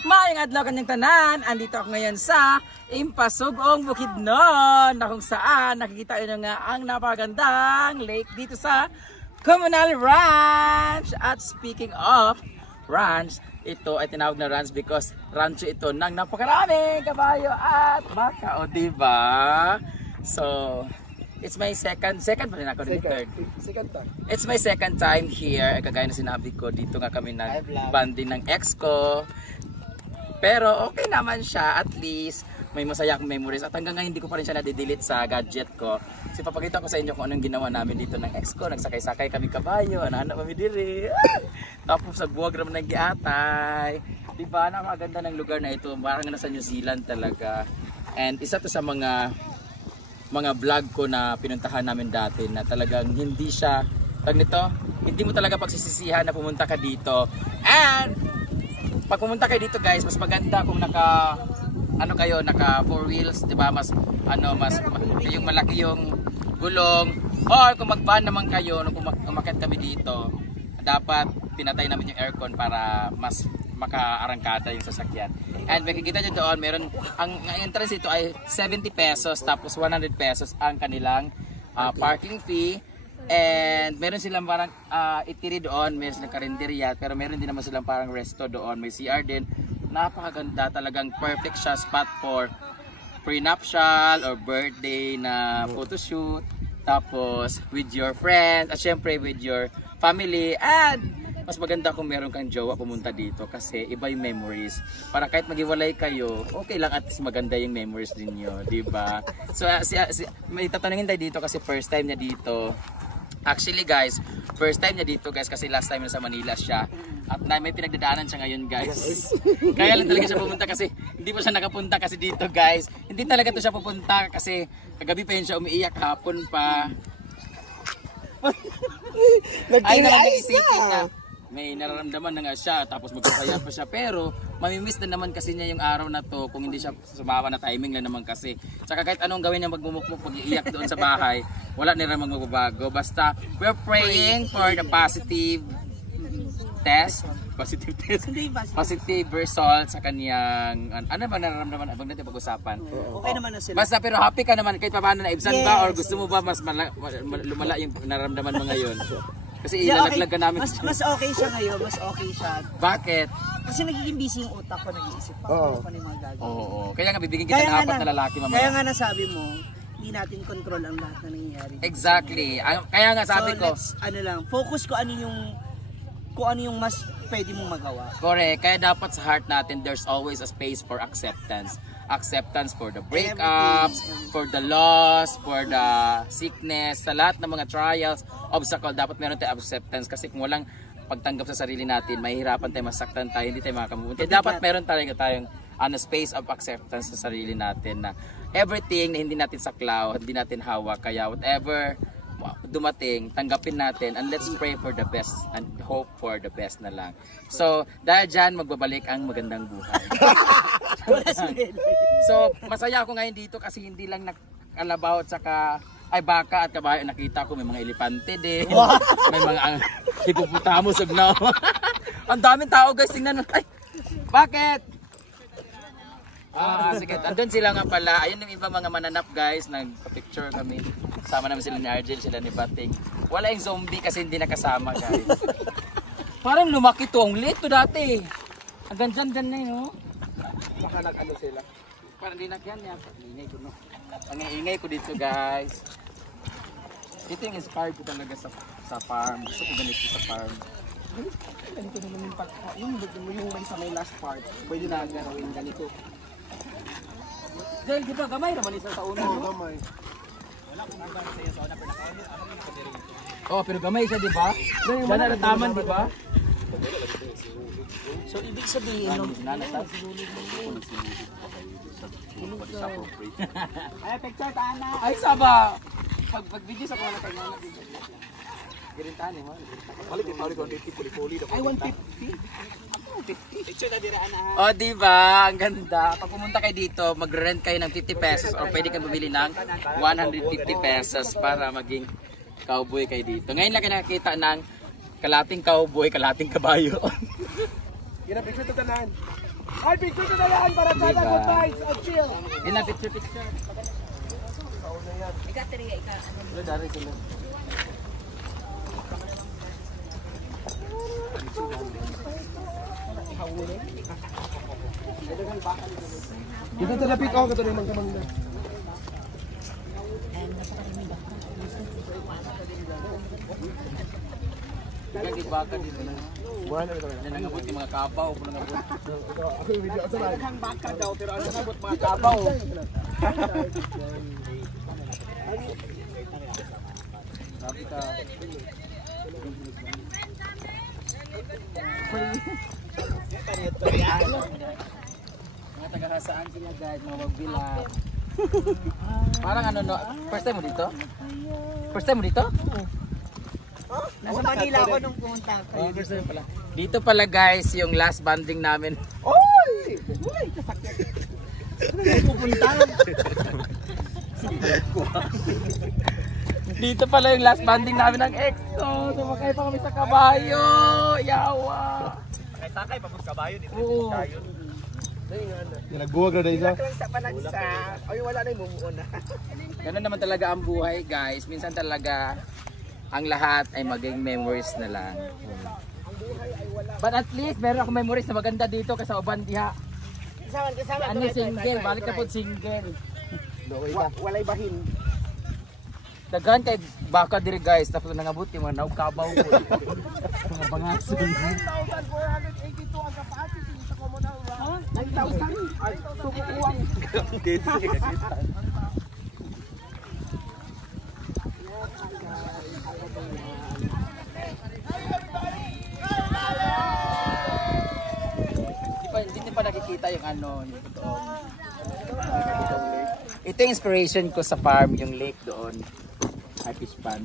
Maayong adlaw kanyang tanan. Andito ako ngayon sa Impasugong Bukidnon na kung saan nakikita nyo nga ang napakagandang lake dito sa Communal Ranch. At speaking of ranch, ito ay tinawag na ranch because rancho ito ng napakaraming kabayo at baka, o diba? So, it's my second pa rin ako, third. Second time. It's my second time here. Kagaya na sinabi ko, dito nga kami nag-banding ng ex ko. Pero okay naman siya, at least may masaya akong memories. At hanggang ngayon hindi ko pa rin siya nade-delete sa gadget ko. Kasi papakita ko sa inyo kung anong ginawa namin dito ng ex ko. Nagsakay-sakay kami kabayo, anak-anak kami diri. Tapos sa buwag naman ng giatay. Diba, napakaganda ng lugar na ito. Parang nasa New Zealand talaga. And isa to sa mga vlog ko na pinuntahan namin dati na talagang hindi siya, hindi mo talaga pagsisisihan na pumunta ka dito. And pag pumunta kayo dito guys, mas maganda kung naka 4 wheels, 'di ba? Mas yung malaki yung gulong. Or kung mag-van naman kayo, nung umakyat kami dito, dapat pinatay namin yung aircon para mas makaarangkada yung sasakyan. And makikita nyo doon, meron ang entrance dito ay 70 pesos tapos 100 pesos ang kanilang parking fee. And meron silang parang itiri doon, meron silang karinderya, pero meron din naman silang parang resto doon, may CR din. Napakaganda, talagang perfect siya spot for prenuptial or birthday na photoshoot, tapos with your friends, at syempre with your family. And mas maganda kung meron kang jowa pumunta dito kasi iba yung memories. Para kahit maghiwalay kayo, okay lang at least maganda yung memories ninyo, di ba? So may tatanungin tayo dito kasi first time niya dito. Actually guys, first time niya dito guys kasi last time na sa Manila siya. At may pinagdadaanan siya ngayon guys. Kaya lang talaga siya pumunta kasi hindi pa siya nakapunta kasi dito guys. Hindi talaga to siya pupunta kasi kagabi pa yun siya umiiyak, hapon pa. Ay naman naisipin na may nararamdaman na nga siya tapos magkakaya pa siya, pero mamimiss na naman kasi niya yung araw na to kung hindi siya sumama na timing lang naman kasi. Tsaka kahit anong gawin niya, magmumukmuk, mag-iiyak doon sa bahay, wala na rin magbabago. Basta we're praying for the positive result sa kaniyang ano ba nararamdaman, abang natin pag-usapan. Okay naman na sila. Basta pero happy ka naman kahit paano na ibsan ba, or gusto mo ba mas lumala yung nararamdaman mo ngayon? Kasi ilalaglag ka namin. Mas okay siya ngayon, mas okay siya. Bakit? Kasi nagiging busy yung utak ko, nag-iisip pa ano pa yung mga gagawin. Oo. Kaya nga bibigyan kita ng 4 na lalaki mamaya. Kaya nga nasabi mo, hindi natin control ang lahat na nangyayari. Exactly. Kaya nga sabi ko, focus ko kung ano yung mas pwede mong magawa. Correct. Kaya dapat sa heart natin, there's always a space for acceptance. Acceptance for the breakups, for the loss, for the sickness, sa lahat ng mga trials, obstacle, dapat meron tayong acceptance kasi kung walang pagtanggap sa sarili natin, mahihirapan tayo, masaktan tayo, hindi tayo makakamumunti. Dapat meron tayong space of acceptance sa sarili natin na everything na hindi natin saklaw, hindi natin hawak, kaya whatever dumating, tanggapin natin, and let's pray for the best and hope for the best na lang. So, dahil dyan, magbabalik ang magandang buhay. So, masaya ako ngayon dito kasi hindi lang nakalabaw at saka baka at kabayo. Nakita ko may mga elepante din, may mga hippopotamus na. Ang daming tao guys, tingnan. Ay, bakit? Sige, andun sila nga pala. Ayun yung iba mga mananap guys, nagpa-picture kami. Kasama namin sila ni Argel, sila ni Bating. Wala yung zombie kasi hindi nakasama guys. Parang lumaki to, ang late to dati. Hanggang dyan na yun, no? Baka nag-ano sila. Parang di nagyan niya. Ingay ko, no? Ang ingay ko dito guys. Ito yung inspired ko talaga sa farm. Gusto ko ganito sa farm. Ganito naman yung yung may sa may last part. Pwede na gawin ganito. Dahil di ba gamay naman isa sa una, no? Gamay. Wala kung hanggang sa iyo sa una, pero Oh, pero gamay siya, di ba? Diyan na taman, di ba? So, ibig sabihin, ay, picture tahan na. Ay, saba. Pag-video sa mga kayo na dito. Girintahan eh, mo. balik din tawag ko dito puli-puli. Ay, 150. Picture na diraan na. Oh, di ba? Ang ganda. Pag pumunta kayo dito, magre-rent kayo ng 50 pesos or pwede kang bumili ng 150 pesos para maging cowboy kayo dito. Ngayon lang kayo nakakita ng kalating cowboy, kalating kabayo. Gina picture to tanan. Ay, picture na yan para sa Diba? good vibes. Oh, chill. Yun na, picture. Dari sila. Dito talapit ako, ito rin magkamangga. Lagi baka dito na. Wala ito. Yan nangabot yung mga kabaw. Ako yung video. Asa na? Ang baka daw, pero ano nabot mga kabaw. Sabi ka. Mga taga-hasaan sila guys, mga magbilang. Parang ano no, first time mo dito? First time mo dito? Nasa Manila ako nung pumunta. Oh, first time pala. Dito pala guys, yung last banding namin. Oy! Uy! Kasakit. Ano pupunta? Dito pala yung last banding namin ng EXO. Sumakay pa kami sa kabayo. Yawa. Kay sakay, pabos kabayo dito. Oo. Nagbuwag na isa. Lang sa panagsa. Ay, wala na yung bumuon na. Ganun naman talaga ang buhay guys. Minsan talaga ang lahat ay maging memories na lang. But at least meron akong memories na maganda dito kasi uban diha. Kasama. Ano single, balik na po single. Walay bahin. Daghan kay baka diri guys, tapos nangabot yung mga naukabaw ko. Mga bangason. 9,482 ang capacity sa communal round. 9,000? Ay, sukukuwang. Hindi pa nakikita yung ano, yung totoong. Ito yung inspiration ko sa farm, yung lake doon. Ay, fish pan.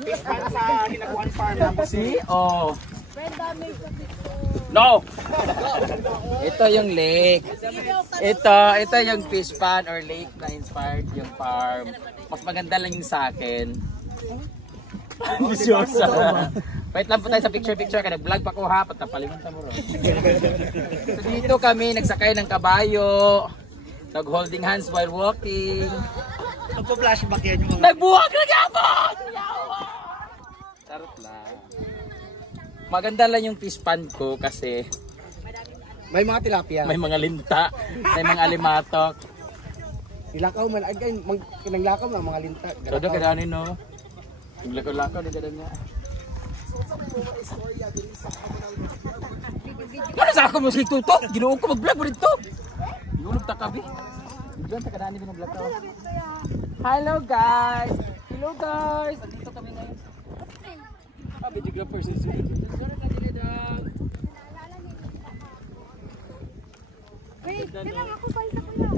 Fish pan sa Hinaguan Farm. See? Oh. No! Ito yung lake. Ito yung fish pan or lake na inspired yung farm. Mas maganda lang yung sa akin. Ambisyosa. Wait lang po tayo sa picture-picture. Kaya nag-vlog pa ko ha. Patapalimutan mo ron. So, dito kami nagsakay ng kabayo. Nag-holding hands while walking. Nagpo-flashback yan yung mga... Nagbuwag na gabon! Yawa! Charot lang. Maganda lang yung fish pan ko kasi May mga tilapia. may mga linta, may mga alimatok. Ilakaw man. Ay, kinanglakaw na mga linta. Todo kada ano no. Yung lakaw-lakaw ni kada niya. Ano sa ako mo si tutok? Ginuong ko mag-vlog mo dito. Ginuong ta kabi. Diyan sa kadaan ni binag-vlog ka. Hello guys. Hello guys. Dito kami ngayon. Videographer si Suri. Wait, kailang ako pa isa ko lang.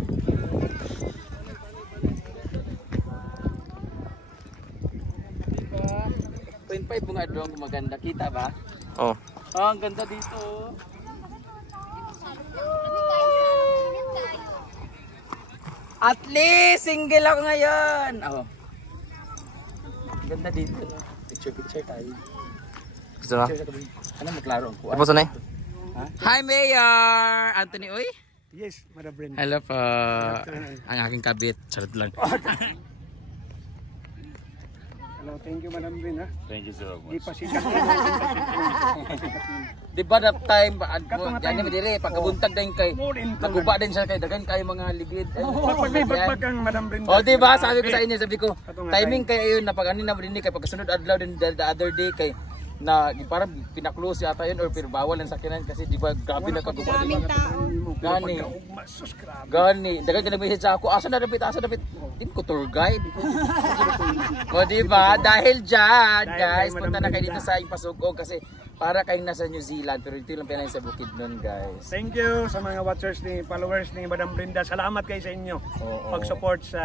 Diba? 0.5 bunga doon maganda. Kita ba? Oh. Oh, ang ganda dito. At least single ako ngayon. Oh. Ang ganda dito. Picture tayo. Gusto na? Ano maklaro ang kuha? Tapos na eh? Hi Mayor! Anthony Uy? Yes, Madam Brenda. Hello po. Ang aking kabit. Charot lang. Hello, thank you Madam Brenda. Thank you so Di pa sikat. Di ba that time, yan naman dire, pagkabuntag din kay, naguba din siya kay, dagan kayo mga ligid. Pag may pagpag ang Madam Brenda. O di ba, sabi ko sa inyo, sabi ko, timing kayo yun, na pag ano na din kay, pagkasunod adlaw din the other day kay, na parang pinaklose yata yun or bawal ang sakinan kasi di ba grabe na kaguba din. Gani, dagan ka nag-message sa ako, asa na dapit, din ko tour guide. O di ba, dahil dyan guys, punta na kayo dito sa Impasugog kasi para kayong nasa New Zealand pero dito lang pinay sa bukid nun guys. Thank you sa mga watchers ni followers ni Madam Brenda. Salamat kayo sa inyo. Oo. Pag-support sa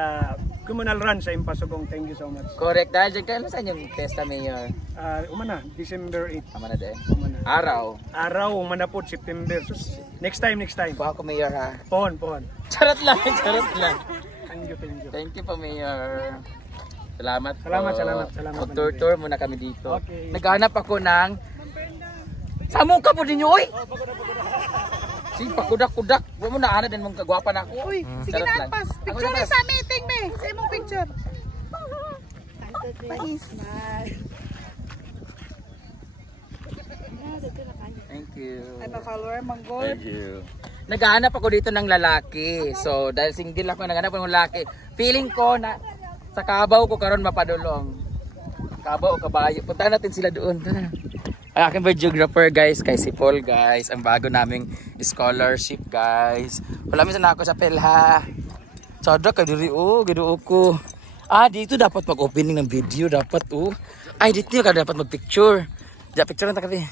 communal run sa Impasugong. Thank you so much. Correct, dahil dyan kayo sa inyong testa Mayor. Umana, December 8. Tama na din. Umana. Araw. Umana po, September. Sus, next time. Kuha ko Mayor ha. Pohon. Charot lang. Thank you. Thank you po Mayor. Salamat po. Salamat. Mag-tour muna kami dito. Okay. Naghanap ako ng... Samo ka po ninyo, oy! Sige, pakudak-kudak. Huwag mo na ana din mong kagwapa na ako. Uy, sige na, pas. Picture na sa meeting, be. Sa imong picture. Pais. Thank you. Ay, pa-follower, manggol. Thank you. Naghahanap ako dito ng lalaki. So, dahil single ako, naghahanap ako ng lalaki. Feeling ko na sa Kabaw ko karon mapadulong. Kabaw o Kabayo. Puntahan natin sila doon. Ang aking videographer guys, kay si Paul guys. Ang bago naming scholarship guys. Wala minsan na ako sa Pelha. Sada ka diri giduo ko. Dito dapat mag-opening ng video. Dapat Ay, dito ka dapat mag-picture. Picture na kami.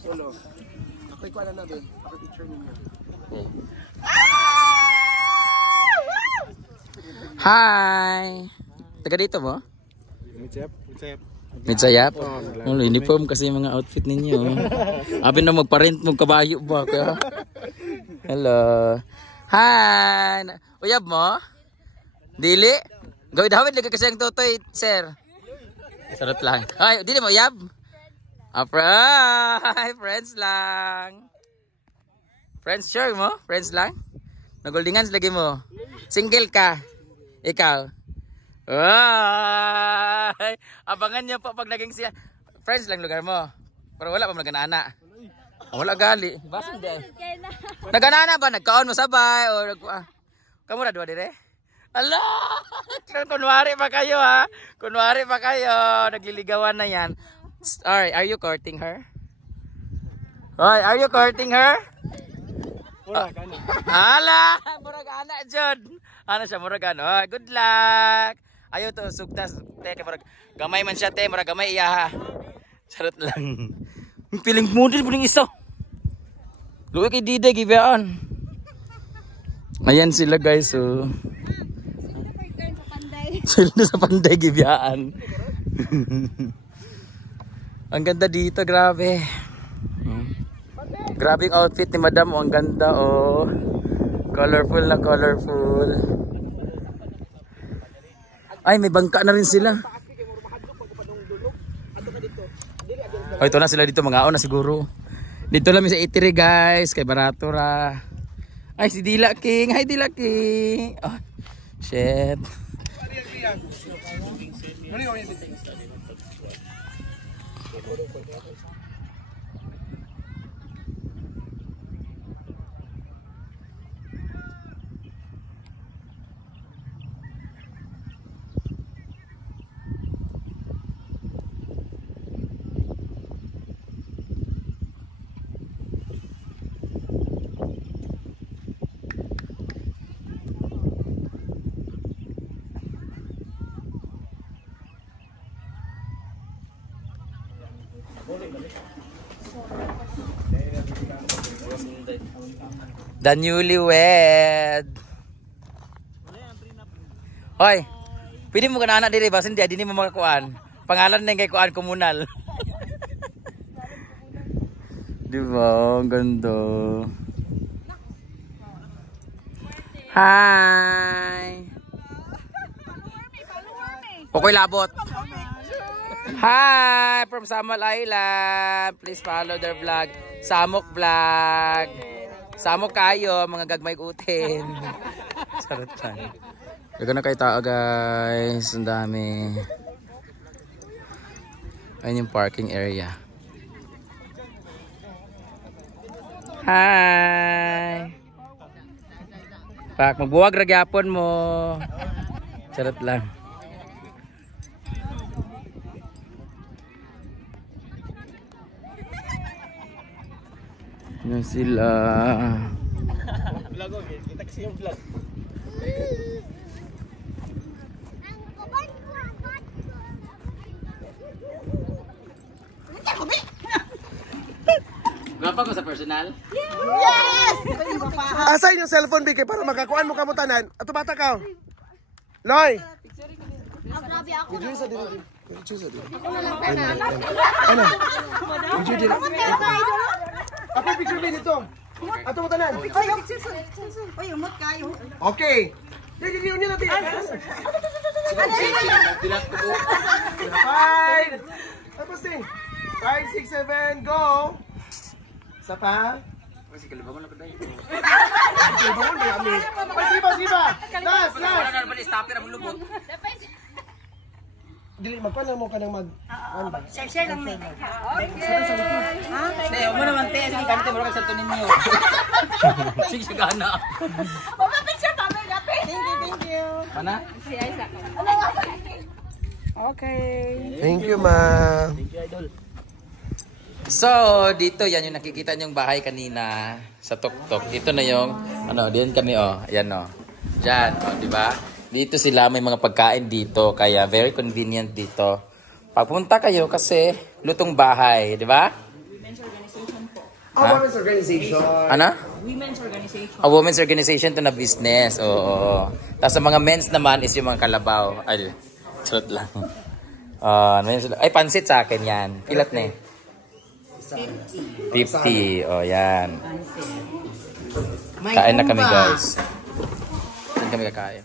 Solo. Ako'y kuha na natin. Ako picture ninyo. Okay. Hi! Taga dito mo? Mitsayap? Uniform kasi yung mga outfit ninyo. Abi na magparent mong kabayo ba? Hello! Hi! Uyab mo? Dili? Gawin dawid lagi kasi ang totoy, sir. Sarot lang. Ay, dili mo uyab? Hi! Friends lang! Friends sure mo? Friends lang? Nagoldingans lagi mo? Single ka? Ikaw? Ay, abangan niyo po pag naging siya. Friends lang lugar mo. Pero wala pa mo nagana. Wala gali. Basan di. Nagana ba? Nagkaon mo sabay o kamu na dua dire? Ala! Kunwari pa kayo ha. Kunwari pa kayo. Nagliligawan na yan. Alright, are you courting her? Alright, are you courting her? Murag ana. Ala! Murag ana jud. Ano siya murag ano? Good luck. Ayo to sugtas te kay murag gamay man siya te, murag gamay iya ha. Charot lang. Piling model puning isa. Luwi kay Dide gibaan. Ayan sila guys so. Sila sa Panday gibiyaan. Ang ganda dito, grabe. Grabe yung outfit ni Madam, ang ganda oh. Colorful na colorful. Ay, may bangka na rin sila. Oh, ito na sila dito, mga na siguro. Dito lang sa Itiri guys, kay barato ra. Ay, si Dila King. Hi Dila King. Oh, shit. The newlywed. Hoy, pwede mo ka na anak diri ba? Hindi, di mo makakuan. Pangalan na yung kay kuan komunal. Diba? Ang ganda. Hi! Pokoy labot. Hi! From Samal Island. Please follow their vlog. Samok vlog. Samok kayo, mga gagmay utin. Sarot lang. Daga na kayo tao guys. Ang dami. Ayun yung parking area. Hi! Pak, magbuwag ragyapon mo. Sarot lang. Yan sila. Vlog okay, kita kasi yung vlog. Gapa ko sa personal? Yes! Asa yung cellphone bigay para makakuan mo kamutanan. Ato bata ka. Loy. Grabe ako. Video sa dito. Video sa dito. Ano? Video dito. Ako picture ba dito? Ato mo tanan. Uy, umot kayo. Okay. Dili niyo natin. Bye. Tapos din. 5, 6, 7, go! Isa pa? Kasi kalibangon na ko dahil. Kalibangon na kami. Siba! Last! Wala na naman stopper ang lubot. Dili, magpaano mo ka nang mag... Share lang may. Hindi, mo naman te. Sige, gamit mo lang sa ninyo. Sige, sigana. Pagka-picture kami, gapi. Thank you. Mana? Okay. Thank you, ma. So, dito yan yung nakikita niyong bahay kanina sa tuktok. Dito na yung, diyan kami ayan Diyan, di ba? Dito sila, may mga pagkain dito, kaya very convenient dito. Pagpunta kayo kasi lutong bahay, di ba? Women's organization po. Women's organization. Ano? Women's organization. A women's organization to na business. Oo. Tapos sa mga men's naman is yung mga kalabaw. Ay, charot lang. Ay, pansit sa akin yan. Pilat na 50. Oh, yan. Kain na kami, guys. Saan kami kakain?